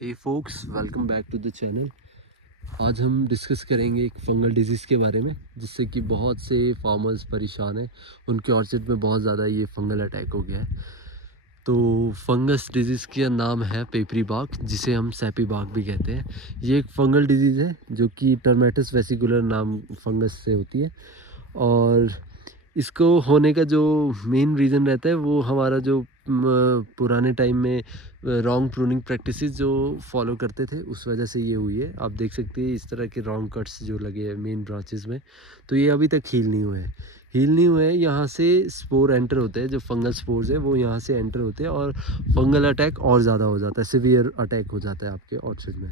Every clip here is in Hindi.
Hey folks, welcome back to the channel. आज हम डिस्कस करेंगे एक फंगल डिजीज़ के बारे में जिससे कि बहुत से फार्मर्स परेशान हैं। उनके ऑर्चर्ड में बहुत ज़्यादा ये फंगल अटैक हो गया है। तो फंगस डिजीज़ का नाम है पेपरी बाग, जिसे हम सैपी बाग भी कहते हैं। ये एक फंगल डिजीज़ है जो कि टर्मेटस वेसिकुलर नाम फंगस से होती है। और इसको होने का जो मेन रीज़न रहता है वो हमारा जो पुराने टाइम में रॉन्ग प्रूनिंग प्रैक्टिसेस जो फॉलो करते थे उस वजह से ये हुई है। आप देख सकते हैं इस तरह के रॉन्ग कट्स जो लगे हैं मेन ब्रांचेस में, तो ये अभी तक हील नहीं हुए हैं। यहाँ से स्पोर एंटर होते हैं, जो फंगल स्पोर्स है वो यहाँ से एंटर होते हैं और फंगल अटैक और ज़्यादा हो जाता है, सिवियर अटैक हो जाता है आपके ऑर्चर्ड में।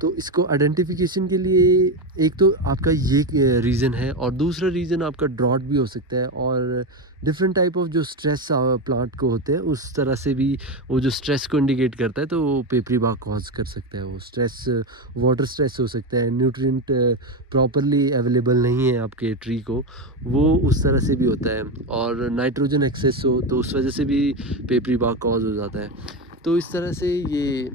तो इसको आइडेंटिफिकेशन के लिए एक तो आपका ये रीज़न है और दूसरा रीज़न आपका ड्रॉट भी हो सकता है। और डिफरेंट टाइप ऑफ जो स्ट्रेस प्लांट को होते हैं उस तरह से भी वो जो स्ट्रेस को इंडिकेट करता है, तो वो पेपरी बाग कॉज कर सकता है। वो स्ट्रेस वाटर स्ट्रेस हो सकता है, न्यूट्रिएंट प्रॉपरली अवेलेबल नहीं है आपके ट्री को, वो उस तरह से भी होता है। और नाइट्रोजन एक्सेस हो तो उस वजह से भी पेपरी बाग कॉज हो जाता है। तो इस तरह से ये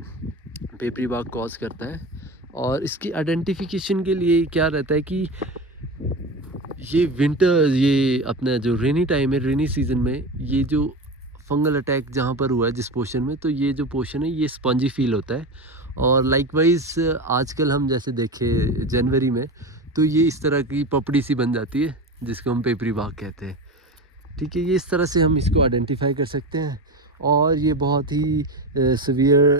पेपरी बाग कॉज करता है। और इसकी आइडेंटिफिकेशन के लिए क्या रहता है कि ये अपना जो रेनी टाइम है, रेनी सीज़न में ये जो फंगल अटैक जहाँ पर हुआ है जिस पोर्शन में, तो ये जो पोर्शन है ये स्पंजी फील होता है। और लाइकवाइज आजकल हम जैसे देखें जनवरी में, तो ये इस तरह की पपड़ी सी बन जाती है जिसको हम पेपरी बाग कहते हैं। ठीक है, ये इस तरह से हम इसको आइडेंटिफाई कर सकते हैं। और ये बहुत ही सीवियर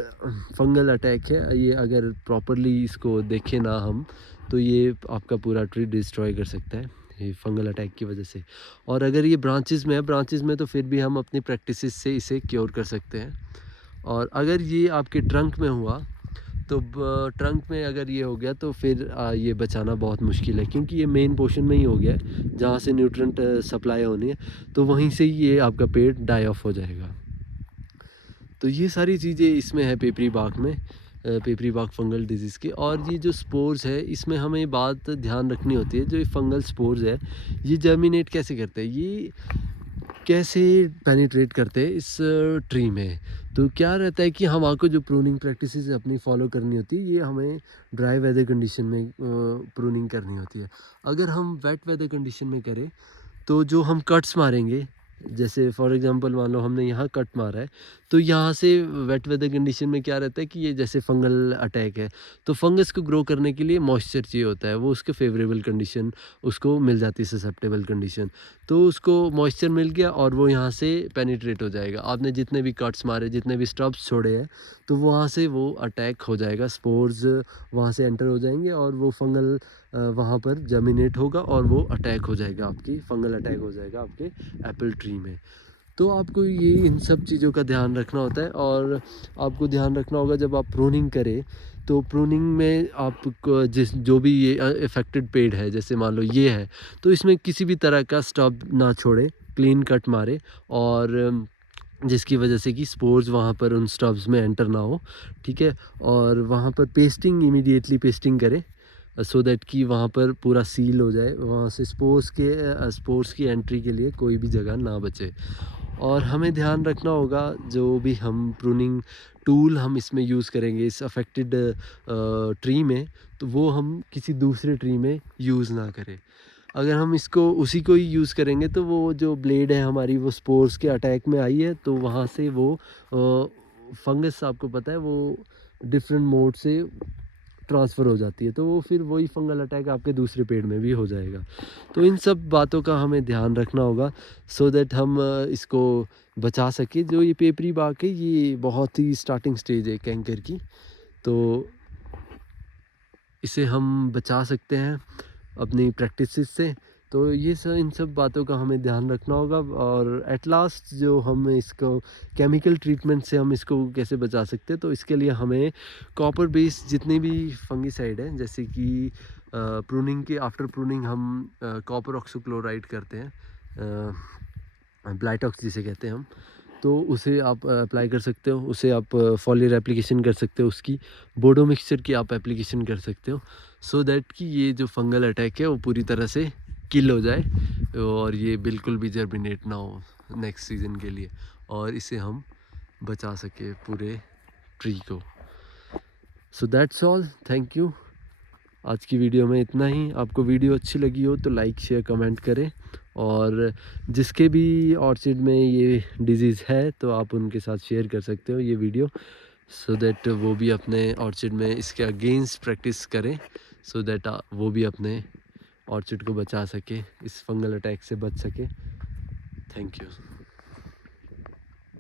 फंगल अटैक है। ये अगर प्रॉपरली इसको देखें ना हम, तो ये आपका पूरा ट्री डिस्ट्रॉय कर सकता है ये फंगल अटैक की वजह से। और अगर ये ब्रांचेस में तो फिर भी हम अपनी प्रैक्टिसेस से इसे क्योर कर सकते हैं। और अगर ये आपके ट्रंक में हुआ, तो ट्रंक में अगर ये हो गया तो फिर ये बचाना बहुत मुश्किल है, क्योंकि ये मेन पोर्शन में ही हो गया है जहाँ से न्यूट्रिएंट सप्लाई होनी है, तो वहीं से ही ये आपका पेड़ डाई ऑफ हो जाएगा। तो ये सारी चीज़ें इसमें है पेपरी बाग में, पेपरी बाग फंगल डिजीज़ की। और ये जो स्पोर्स है इसमें हमें बात ध्यान रखनी होती है, जो ये फंगल स्पोर्स है ये जर्मिनेट कैसे करते हैं, ये कैसे पेनिट्रेट करते हैं इस ट्री में। तो क्या रहता है कि हमको जो प्रूनिंग प्रैक्टिसेस अपनी फॉलो करनी होती है, ये हमें ड्राई वेदर कंडीशन में प्रूनिंग करनी होती है। अगर हम वेट वेदर कंडीशन में करें, तो जो हम कट्स मारेंगे, जैसे फॉर एग्जांपल मान लो हमने यहाँ कट मारा है, तो यहाँ से वेट वेदर कंडीशन में क्या रहता है कि ये जैसे फंगल अटैक है, तो फंगस को ग्रो करने के लिए मॉइस्चर चाहिए होता है, वो उसके फेवरेबल कंडीशन उसको मिल जाती है, ससेप्टेबल कंडीशन। तो उसको मॉइस्चर मिल गया और वो यहाँ से पेनिट्रेट हो जाएगा। आपने जितने भी कट्स मारे, जितने भी स्टब्स छोड़े हैं, तो वहाँ से वो अटैक हो जाएगा, स्पोर्स वहाँ से एंटर हो जाएंगे और वो फंगल वहाँ पर जर्मिनेट होगा और वो अटैक हो जाएगा, आपकी फंगल अटैक हो जाएगा आपके एप्पल ट्री में। तो आपको ये इन सब चीज़ों का ध्यान रखना होता है। और आपको ध्यान रखना होगा जब आप प्रूनिंग करें, तो प्रूनिंग में आपको जो भी ये अफेक्टेड पेड़ है, जैसे मान लो ये है, तो इसमें किसी भी तरह का स्टब ना छोड़े, क्लीन कट मारे। और जिसकी वजह से कि स्पोर्स वहाँ पर उन स्टब्स में एंटर ना हो। ठीक है, और वहाँ पर पेस्टिंग इमीडिएटली पेस्टिंग करें, सो दैट कि वहाँ पर पूरा सील हो जाए, वहाँ से स्पोर्स की एंट्री के लिए कोई भी जगह ना बचे। और हमें ध्यान रखना होगा जो भी हम प्रूनिंग टूल हम इसमें यूज़ करेंगे इस अफेक्टेड ट्री में, तो वो हम किसी दूसरे ट्री में यूज़ ना करें। अगर हम इसको उसी को ही यूज़ करेंगे, तो वो जो ब्लेड है हमारी, वो स्पोर्स के अटैक में आई है, तो वहाँ से वो फंगस, आपको पता है, वो डिफरेंट मोड से ट्रांसफ़र हो जाती है, तो वो फिर वही फंगल अटैक आपके दूसरे पेड़ में भी हो जाएगा। तो इन सब बातों का हमें ध्यान रखना होगा, सो दैट हम इसको बचा सकें। जो ये पेपरी बाग है ये बहुत ही स्टार्टिंग स्टेज है कैंकर की, तो इसे हम बचा सकते हैं अपनी प्रैक्टिसेस से। तो ये सब, इन सब बातों का हमें ध्यान रखना होगा। और एट लास्ट जो हम इसको केमिकल ट्रीटमेंट से हम इसको कैसे बचा सकते हैं, तो इसके लिए हमें कॉपर बेस्ड जितने भी फंगिसाइड हैं, जैसे कि प्रूनिंग के आफ्टर प्रूनिंग हम कॉपर ऑक्सीक्लोराइड करते हैं, ब्लाइटॉक्स जिसे कहते हैं हम, तो उसे आप अप्लाई कर सकते हो। उसे आप फॉलियर एप्लीकेशन कर सकते हो, उसकी बोडो मिक्सचर की आप एप्लीकेशन कर सकते हो, सो दैट कि ये जो फंगल अटैक है वो पूरी तरह से किल हो जाए और ये बिल्कुल भी जर्मिनेट ना हो नेक्स्ट सीज़न के लिए, और इसे हम बचा सके पूरे ट्री को। So that's all, thank you. आज की वीडियो में इतना ही। आपको वीडियो अच्छी लगी हो तो लाइक शेयर कमेंट करें, और जिसके भी ऑर्चिड में ये डिजीज़ है तो आप उनके साथ शेयर कर सकते हो ये वीडियो, सो दैट वो भी अपने ऑर्चिड में इसके अगेंस्ट प्रैक्टिस करें, सो दैट वो भी अपने ऑर्चिड को बचा सके, इस फंगल अटैक से बच सके। Thank you.